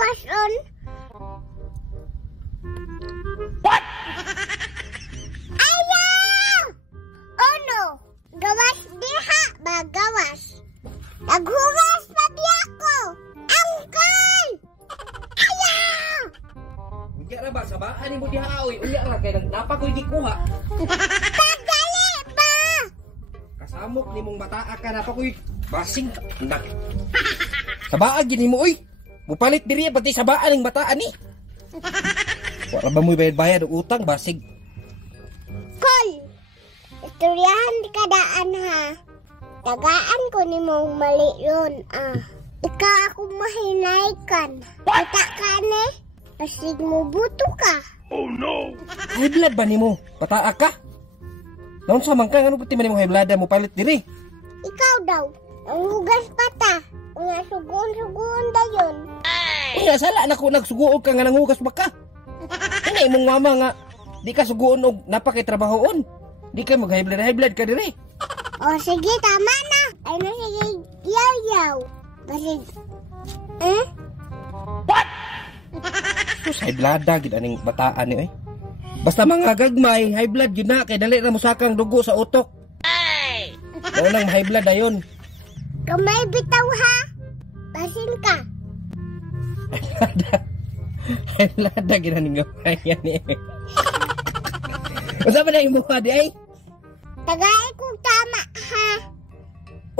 magawas on. What? Ayaw! Ono, gawas diha ba gawas? Naghugas pa di ako. Uncle! Ayaw! Unya ra ba sabaan mo diha oy. Unya ra kay napa ko gikuha. Tagali ba? Kasamok nimong mataa ka na pa ko'y basing nak. Sabaan gini mo oy. Mupalit diri pati sabaan ng mataan ni. Wala ba mo bayad og utang basig? Kol, istoryahan di kadaan ha. Tagaan ko ni mong mali yun Ikaw ako mahinaykan. Kita ka ni, pasig mo buto ka. Oh no! High blood ba nimo? Pataa ka? Naon sa man ka ano pati man nimo high blood mo palit diri? Ikaw daw, ang hugas pata. Nga sugon-sugon dayon. Unya sala na ko nagsuguog ka nga nanghugas ba ka? Ano imong mama nga di ka suguon og napakitrabahoon. Di ka mag high blood ka diri. O sige, tama na. Ay na sige, yaw-yaw. Basig, What? Sus high blood gid aning bataan ni oy. Basta mga gagmay high blood yun na kay dali ra mo sakang dugo sa utok. Ay! Mao nang high blood ayon. Kamay bitaw ha. Basin ka. High blood gid aning gamay yan ni. Unsa man imong di ay? Tagay kong tama ha.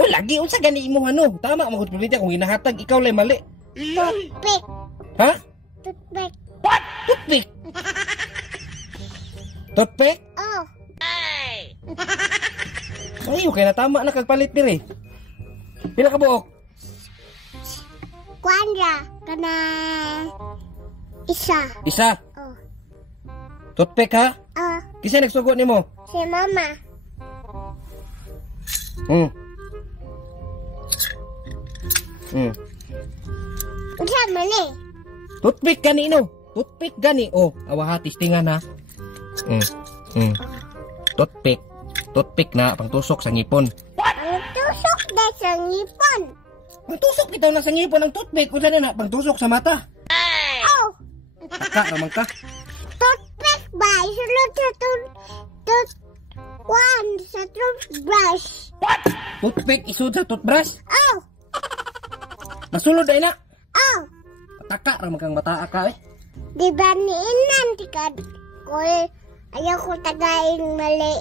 O lagi unsa gani imo ano? Tama magud pulita kung hinahatag ikaw lay mali. Toothpick. Ha? Toothpick. What? Toothpick? Toothpick? Oh. Ay, okay na tama na kagpalit diri. Pila ka buok? Kuandra. Kana isa. Isa. Oh. Toothpick ha? Oh. Kisa nagsugo nimo? Si mama. Unsa man ni? Toothpick gani no. Toothpick gani. Oh, awa ha testingan ha. Toothpick. Toothpick na pangtusok sa ngipon. Ang tusok na sa ngipon. Pangtusok bitaw na sa ngipon ang toothpick. Unsa na pangtusok sa mata? Oh. Taka raman ka. Toothpick ba? Isulod sa sa toothbrush. What? Toothpick isud sa toothbrush? Oh. Nasulod ay na. Oh. Taka raman kang bataa ka eh. Di ba ni inan tikad ko ayaw ko tagain mali.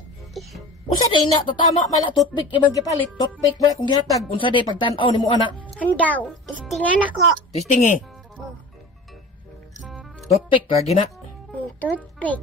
Unsa day na tatama mala toothpick imong gipalit. Toothpick man kung gihatag unsa day pagtan-aw nimo ana? Handaw, testingan ako. Testing eh. Oh. Toothpick lagi na. Toothpick.